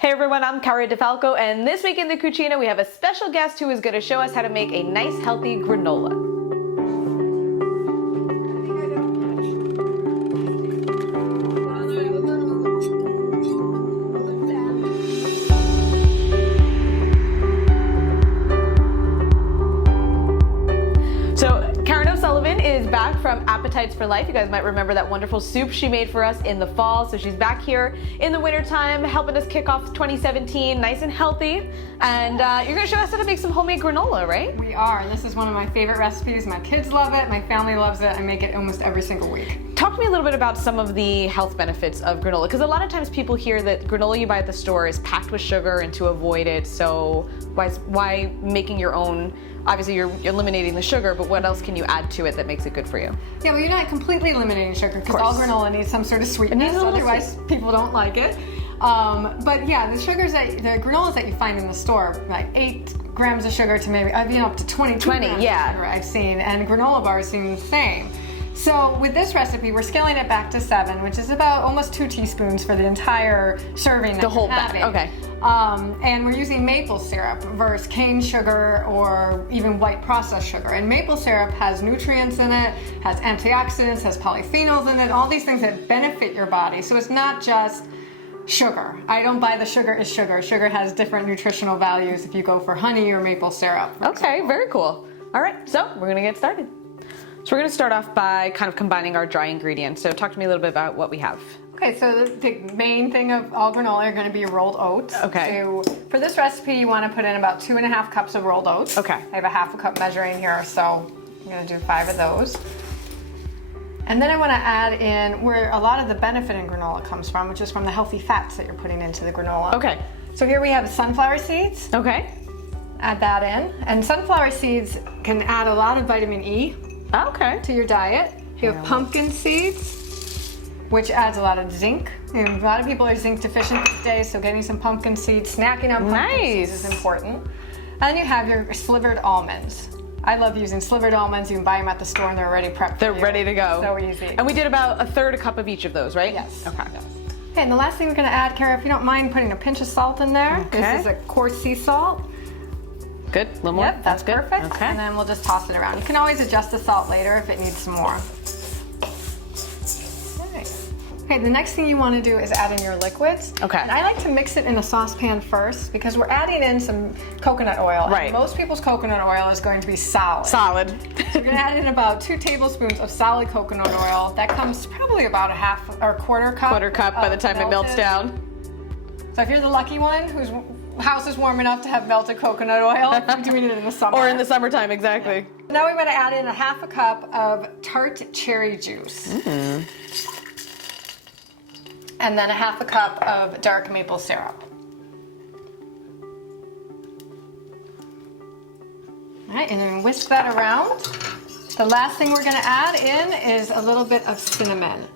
Hey everyone, I'm Cara Di Falco, and this week in the Cucina we have a special guest who is going to show us how to make a nice healthy granola. Is back from Appetites for Life. You guys might remember that wonderful soup she made for us in the fall. So she's back here in the wintertime helping us kick off 2017 nice and healthy. And you're going to show us how to make some homemade granola, right? We are. And this is one of my favorite recipes. My kids love it. My family loves it. I make it almost every single week. Talk to me a little bit about some of the health benefits of granola, because a lot of times people hear that granola you buy at the store is packed with sugar and to avoid it. So why making your own? Obviously you're eliminating the sugar, but what else can you add to it that makes it good for you? Yeah, well, you're not completely eliminating sugar because all granola needs some sort of sweetness, otherwise people don't like it. But yeah, the granolas that you find in the store, like 8 grams of sugar to maybe, up to 22 grams of sugar I've seen, and granola bars seem the same. So with this recipe, we're scaling it back to 7, which is about almost 2 teaspoons for the entire serving. The whole bag, okay. And we're using maple syrup versus cane sugar or even white processed sugar. And maple syrup has nutrients in it, has antioxidants, has polyphenols in it, all these things that benefit your body. So it's not just sugar. I don't buy the sugar as sugar. Sugar has different nutritional values if you go for honey or maple syrup. Okay, very cool. All right, so we're gonna get started. So we're going to start off by kind of combining our dry ingredients. So talk to me a little bit about what we have. Okay, so the main thing of all granola are going to be rolled oats. Okay. So for this recipe, you want to put in about 2.5 cups of rolled oats. Okay. I have a half a cup measuring here, so I'm going to do 5 of those. And then I want to add in where a lot of the benefit in granola comes from, which is from the healthy fats that you're putting into the granola. Okay. So here we have sunflower seeds. Okay. Add that in. And sunflower seeds can add a lot of vitamin E. Okay. To your diet. You have pumpkin seeds, which adds a lot of zinc. And a lot of people are zinc deficient these days, so getting some pumpkin seeds, snacking on pumpkin seeds is important. And you have your slivered almonds. I love using slivered almonds. You can buy them at the store and they're already prepped. They're ready to go. So easy. And we did about 1/3 cup of each of those, right? Yes. Okay. Yes. Okay, and the last thing we're going to add, Cara, if you don't mind putting a pinch of salt in there. Okay. This is a coarse sea salt. Good, a little more? Yep, that's good. perfect. Okay. And then we'll just toss it around. You can always adjust the salt later if it needs some more. Okay, the next thing you want to do is add in your liquids. Okay. And I like to mix it in a saucepan first because we're adding in some coconut oil. Right. And most people's coconut oil is going to be solid. Solid. So you're going to add in about 2 tablespoons of solid coconut oil. That comes probably about a half or quarter cup. Quarter cup by the time it melts down. So if you're the lucky one whose house is warm enough to have melted coconut oil, you're doing it in the summer. Or in the summertime, exactly. Yeah. Now we're going to add in a half a cup of tart cherry juice. And then a half a cup of dark maple syrup. All right, and then whisk that around. The last thing we're going to add in is a little bit of cinnamon.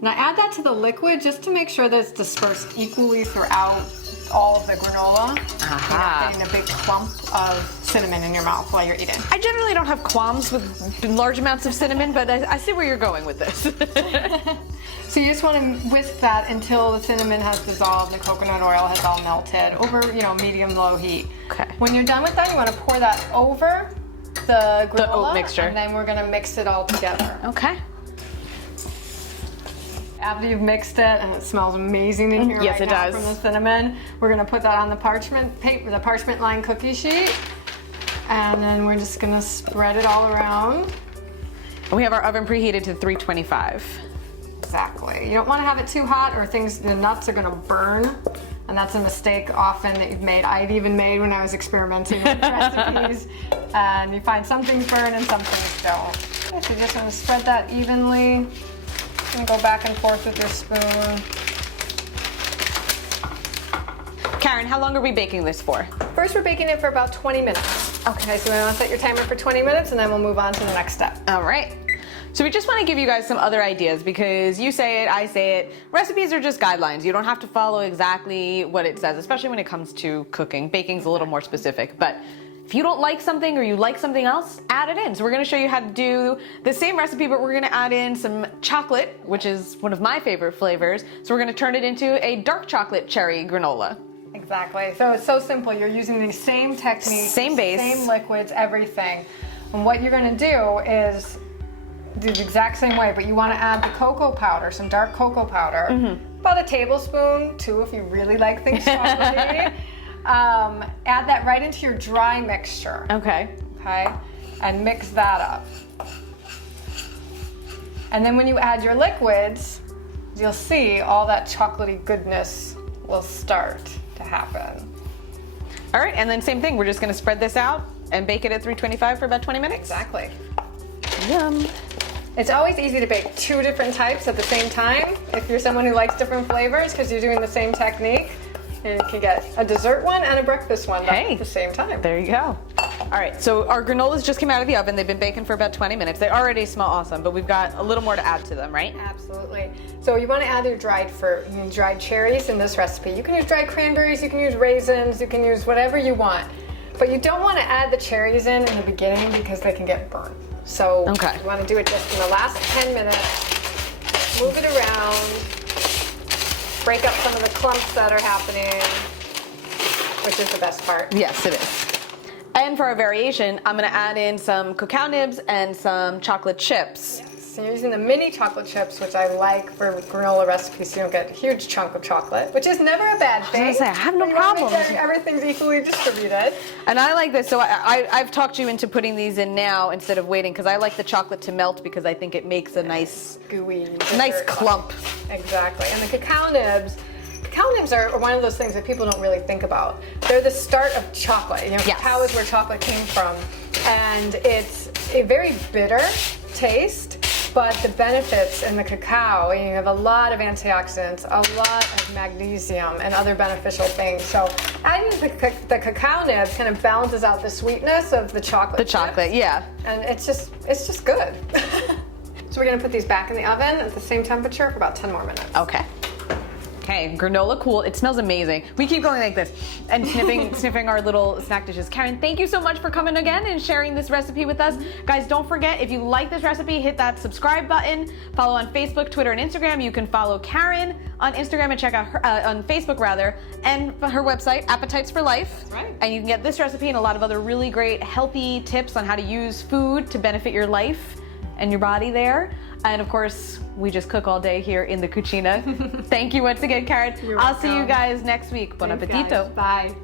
Now add that to the liquid just to make sure that it's dispersed equally throughout all of the granola. You're not getting a big clump of cinnamon in your mouth while you're eating. I generally don't have qualms with large amounts of cinnamon, but I see where you're going with this. So you just want to whisk that until the cinnamon has dissolved, the coconut oil has all melted over, medium-low heat. Okay. When you're done with that, you want to pour that over the granola, the oat mixture, and then we're going to mix it all together. Okay. After you've mixed it, and it smells amazing in here yes, right it now does. from the cinnamon, we're going to put that on the parchment paper, the parchment lined cookie sheet, and then we're just going to spread it all around. And we have our oven preheated to 325. Exactly. You don't want to have it too hot or the nuts are going to burn. And that's a mistake often that you've made. I've even made when I was experimenting with recipes. And you find some things burn and some things don't. Okay, so you just want to spread that evenly. And go back and forth with your spoon. Karen, how long are we baking this for? First, we're baking it for about 20 minutes. Okay, so you want to set your timer for 20 minutes and then we'll move on to the next step. All right. So we just want to give you guys some other ideas because you say it, I say it. Recipes are just guidelines. You don't have to follow exactly what it says, especially when it comes to cooking. Baking's a little more specific, but if you don't like something or you like something else, add it in. So we're going to show you how to do the same recipe, but we're going to add in some chocolate, which is one of my favorite flavors. So we're going to turn it into a dark chocolate cherry granola. Exactly. So it's so simple. You're using the same technique, same base, same liquids, everything. And what you're going to do is do the exact same way, but you want to add the cocoa powder, some dark cocoa powder, about a tablespoon, 2 if you really like things chocolatey. Add that right into your dry mixture. Okay. Okay, and mix that up. And then when you add your liquids, you'll see all that chocolatey goodness will start to happen. All right, and then same thing. We're just going to spread this out and bake it at 325 for about 20 minutes. Exactly. Yum. It's always easy to bake 2 different types at the same time if you're someone who likes different flavors because you're doing the same technique. And you can get a dessert one and a breakfast one at the same time. There you go. All right, so our granolas just came out of the oven. They've been baking for about 20 minutes. They already smell awesome, but we've got a little more to add to them, right? Absolutely. So you want to add your dried fruit. You use dried cherries in this recipe. You can use dried cranberries, you can use raisins, you can use whatever you want. But you don't want to add the cherries in the beginning because they can get burnt. So you want to do it just in the last 10 minutes. Move it around. Break up some of the clumps that are happening, which is the best part. Yes, it is. And for our variation, I'm going to add in some cacao nibs and some chocolate chips. Yes. So you're using the mini chocolate chips, which I like for granola recipes, so you don't get a huge chunk of chocolate, which is never a bad thing. I was gonna say, I have no You problem. want to make sure everything's equally distributed. And I like this, so I've talked you into putting these in now instead of waiting, because I like the chocolate to melt because I think it makes a nice, gooey, nice clump. Exactly. And the cacao nibs are one of those things that people don't really think about. They're the start of chocolate. You know, cacao is where chocolate came from. And it's a very bitter taste, but the benefits in the cacao, you have a lot of antioxidants, a lot of magnesium and other beneficial things. So adding the cacao nibs kind of balances out the sweetness of the chocolate. The chocolate, yeah. And it's just good. So we're gonna put these back in the oven at the same temperature for about 10 more minutes. Okay. Okay, granola cool. It smells amazing. We keep going like this and sniffing our little snack dishes. Karen, thank you so much for coming again and sharing this recipe with us. Guys, don't forget, if you like this recipe, hit that subscribe button. Follow on Facebook, Twitter, and Instagram. You can follow Karen on Instagram and check out her, on Facebook rather, and her website, Appetites for Life. That's right. And you can get this recipe and a lot of other really great healthy tips on how to use food to benefit your life and your body there. And of course, we just cook all day here in the Cucina. Thank you once again, Karen. I'll see you guys next week. Bon appetito. Bye.